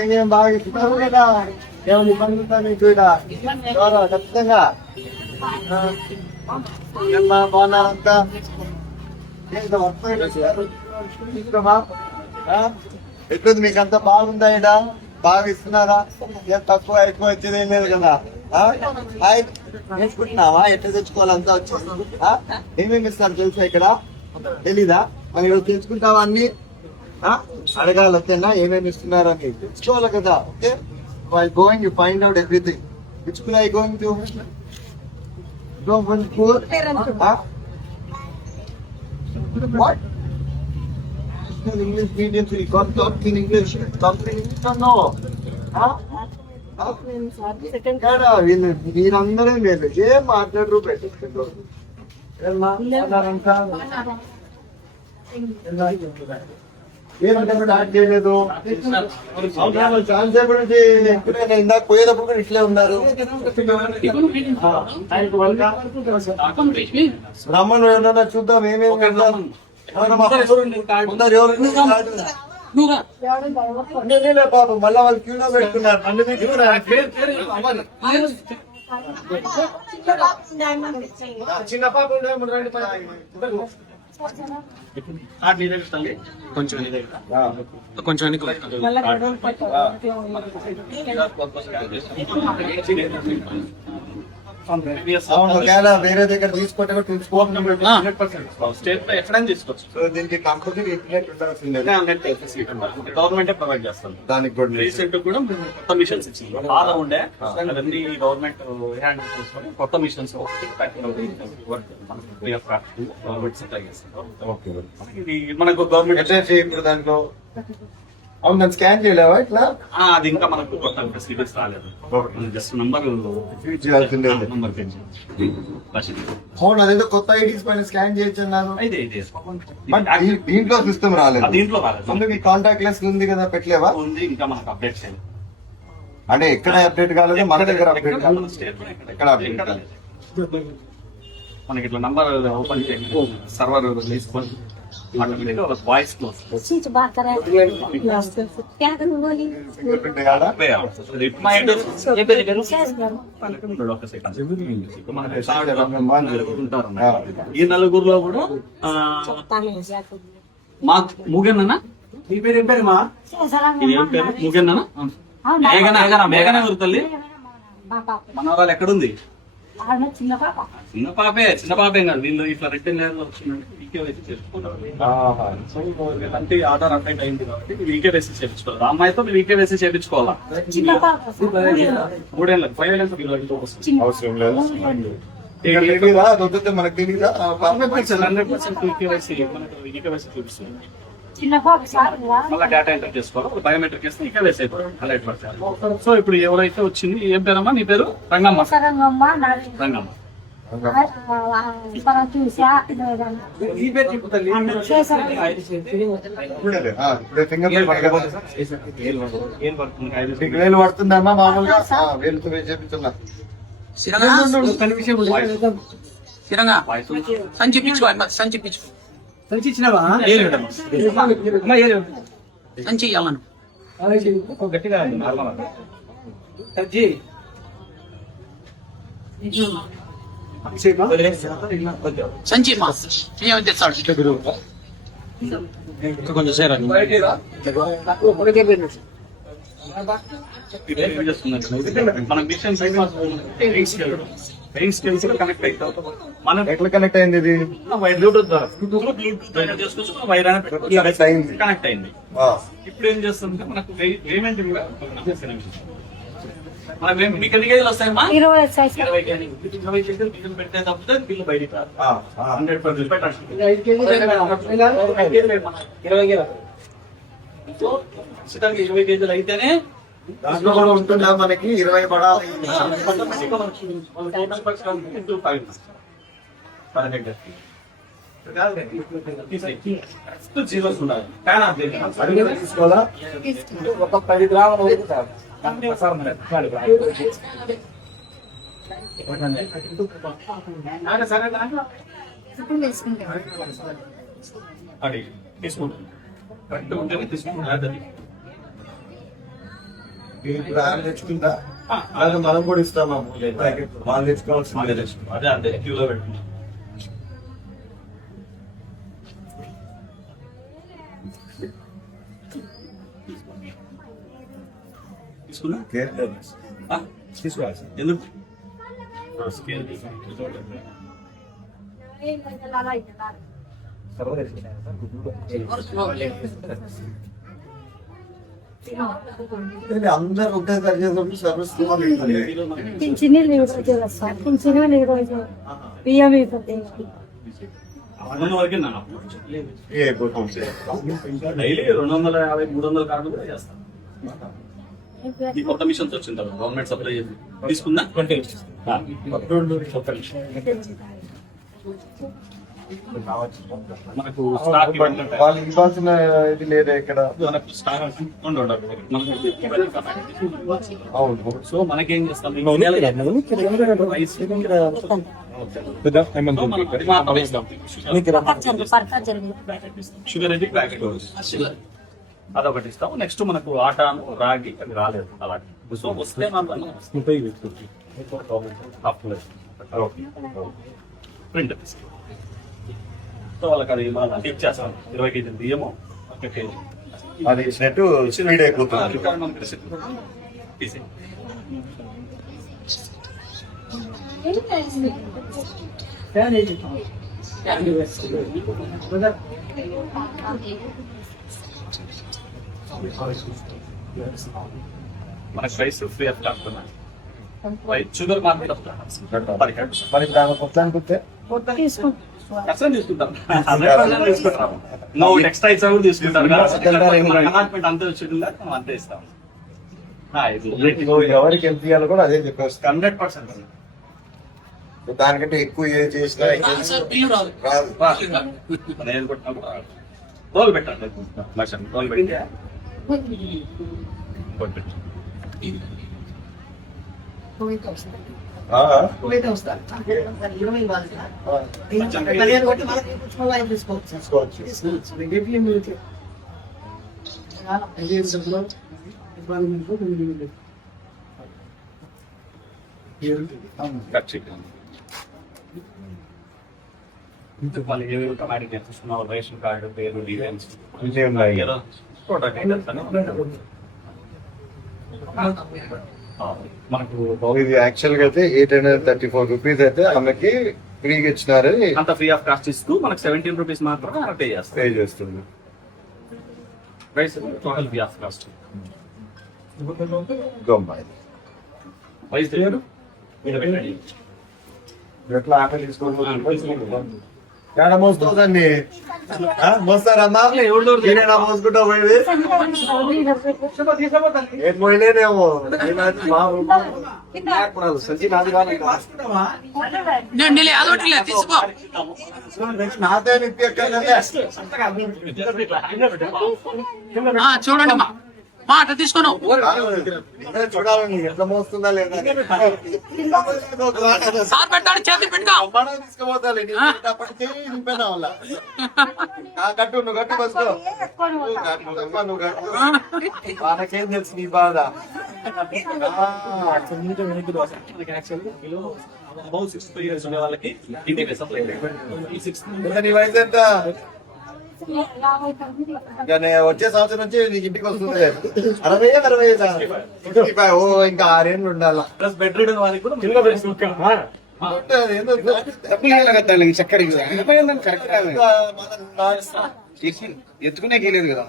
ఏం బాగా ఇస్తున్నారు కదా, ఏమైనా ఇబ్బంది ఉందా మీకు ఇక్కడ? ఖచ్చితంగా బాగున్నారంతా. ఎట్లుంది మీకు అంతా బాగుందా? ఇక్కడ బాగా ఇస్తున్నారా? ఏం తక్కువ ఎక్కువ వచ్చేది ఏం లేదు కదా? నేర్చుకుంటున్నావా ఎట్లా తెచ్చుకోవాలంతా వచ్చి? ఏమేమి ఇస్తారు తెలుసా ఇక్కడ? తెలీదా? మరి ఈరోజు తెచ్చుకుంటావా అన్ని? అడగాలి వచ్చేనా ఏమేమి ఇస్తున్నారో అని తెచ్చుకోవాలి కదా. Okay, while going you find out everything. Which school are you going to? Go one school? What? English medium, so you can't talk in English. Talk in English or no? మీరందరూ లేదు ఏం మాట్లాడరు పెట్టించుకుంటారు. స్టార్ట్ చేయలేదు. Chance ఎప్పుడైనా ఇందాక పోయేటప్పుడు కూడా ఇట్లే ఉన్నారు. బ్రాహ్మణులు ఏమన్నా చూద్దాం ఏమేమి పాపం మళ్ళా వాళ్ళు క్యూలో పెట్టుకున్నారు. చిన్న పాప కొంచెం వేరే దగ్గర తీసుకుంటే ఎక్కడైనా తీసుకోవచ్చు. దీనికి కంపల్సరీ గవర్నమెంట్ ప్రొవైడ్ చేస్తాం. దానికి కూడా రీసెంట్ కూడా కొత్త మిషన్స్ ఇచ్చింది. బాగా ఉండే అవన్నీ గవర్నమెంట్ హ్యాండ్ చేసుకొని కొత్త మిషన్స్ గవర్నమెంట్ సప్లై చేస్తాం. ఇది మనకు గవర్నమెంట్ ఇప్పుడు దాంట్లో అవును దాన్ని స్కాన్ చేయలేవా ఇట్లా? అది ఇంకా మనకు కొత్త ఫెసిలిటీస్ రాలేదు. జస్ట్ నంబర్ అవును అదేదో కొత్త ఐడీస్ పైన స్కాన్ చేయొచ్చు అన్నారు. దీంట్లో సిస్టమ్ రాలేదు. దీంట్లో రాలేదు. అందుకు కాంటాక్ట్ లెస్ ఉంది కదా, పెట్టలేవా? ఉంది, ఇంకా మనకు అప్డేట్ చేయాలి. అంటే ఎక్కడ అప్డేట్ కాలేదు, మన దగ్గర అప్డేట్ కాలేదు. ఎక్కడ అప్డేట్ కాలేదు. మనకి ఇట్లా నంబర్ ఓపెన్ చేయండి, సర్వర్ తీసుకొని వాయిస్ ఈ నలుగురులో కూడా మా ముగేనా మీ పేరు ఏం పేరు? మా ఏం పేరు ముగేనా? మేఘన ఎవరు తల్లి? మన వాళ్ళు ఎక్కడుంది? చిన్న పాపే కాదు వీళ్ళు ఇట్లా రిటర్న్ అంటే ఆధార్ అప్డేట్ అయింది కాబట్టి వీకే వేసి చేయించుకోవాలి. అమ్మాయితో వీకే వేసి చేయించుకోవాలా. 3 ఏళ్ళకి 5 ఏళ్ళకి అవసరం లేదు. మనకు తెలియదా? 100% ఈకేవైసీ చూపిస్తుంది. మళ్ళీ డేటా ఎంటర్ చేసుకోవాలి. బయోమెట్రిక్ వేస్తే ఈకేవైసీ అయిపోతుంది. సో ఇప్పుడు ఎవరైతే వచ్చింది, ఏం పేరమ్మా నీ పేరు? రంగమ్మ. రంగమ్మ వేలు పడుతుందమ్మా మామూలుగా వేలుతో చేపిస్తున్నా. సంచి ఇచ్చినవా? సంచి అమ్మను గట్టిగా సంచి తెచ్చాడు కొంచెం సేరా మన మిషన్ కనెక్ట్ అవుతాం. మనం ఎట్లా కనెక్ట్ అయింది? ఇది బ్లూటూత్ కనెక్ట్ అయింది. ఇప్పుడు ఏం చేస్తుంది, మనకు పేమెంట్ కూడా మీకు ఎన్ని కేజీలు వస్తాయమ్మా? 20 కేజీలు బిల్లు పెట్టే తప్పితే బిల్లు బయటికి రాదు. 100% ఖచ్చితంగా 20 కేజీలు అయితేనే దాంట్లో కూడా ఉంటుందా మనకి 20 పడాలి. తీసుకోవాలా? ఒక 10 గ్రాములు తీసుకుంటాం. కరెక్ట్ ఉంటేనే తీసుకుంటాం. ఇప్పుడు ఆయన తెచ్చుకుంటా అలాగే మనం కూడా ఇస్తాం ప్యాకెట్ వాళ్ళు తెచ్చుకోవాల్సిందే. అదే అంతే క్యూలో పెట్టుకుంటాం. తీసుకున్నా తీసుకోవాలి ఎందుకు అందరు ఒకేసారి చేసినప్పుడు సర్వీస్ పింఛనీళ్ళు ఇవ్వడం సార్, పింఛనీళ్ళు ఇవ్వడం బియ్యం ఇవ్వడం. అన్న వరకే డైలీ 250, 300 కార్డులు కూడా చేస్తాం. ఈ కొత్త మిషన్స్ వచ్చిన తర్వాత గవర్నమెంట్ సప్లై చేసి తీసుకుందా మనకు స్టాక్ వాళ్ళు ఇవ్వాల్సిన ఇది లేదా ఇక్కడ. మనకు స్టాక్ అవును. సో మనకేం చేస్తాం షుగర్ అనేది ప్యాకెట్ అదొకటి ఇస్తాం. నెక్స్ట్ మనకు ఆటాను రాగి అది రాలేదు అలాంటి. సో వస్తే ప్రింట్ సో వాళ్ళకి అది ఇచ్చేస్తాం. 20 కేజీలు బియ్యము, 1 కేజీ అది ఇచ్చినట్టు స్పీడ్ అయిపోతుంది. మనకి rice free of cost sugar market మరి దాని మొత్తానికి వస్తే తీసుకుంటాం. ఎక్స్ట్రా ఇచ్చా కూడా తీసుకుంటారు. అంతే వచ్చిందా మనం అంతే ఇస్తాం. ఎవరికి ఎంత ఇవ్వాలో కూడా అదే చెప్పేసి 100%. దానికంటే ఎక్కువ ఏ చేసినా రాదు. నేను కొట్టినప్పుడు రోల్ పెట్టండి. రోల్ పెట్టి మళ్ళీ ఏమేమి కమాండ్ నేర్చుకున్నావు, రేషన్ కార్డు పేరు డీటెయిల్స్ మనకు ఇది యాక్చువల్ గా అయితే 834 రూపీస్ అయితే ఆమెకి ఫ్రీగా ఇచ్చినారని అంత ఫ్రీ ఆఫ్ కాస్ట్ ఇస్తూ మనకు 17 రూపీస్ మాత్రం పే చేస్తాం. పే చేస్తుంది. Price total free of cost. Price తెలియదు ఎట్లా ఆకలి తీసుకోవాలి మోస్తుందండి మోస్తారమ్మా మోసుకుంటా పోయేది ఏం పోయలేదేమో సంచి నాది తీసుకో నాదే చూడండి మాట తీసుకున్నావు చూడాలండి ఎట్లా మోస్తుందా లేదా సార్ పెట్టాడు చేతి పెట్టుకో తీసుకుపోతాలి కట్టు నువ్వు కట్టు బస్కో నువ్వు కట్టు వాళ్ళకేం తెలుసు నీ బాధ. నీ వయసు ఎంత? వచ్చే సంవత్సరం నుంచి నీకు ఇంటికి వస్తుంది 60 ఓ ఇంకా 6 ఏళ్ళు ఉండాలా. ప్లస్ బెడ్ రీడ్ వాళ్ళకి కూడా ఎత్తుకునే గీలేదు కదా.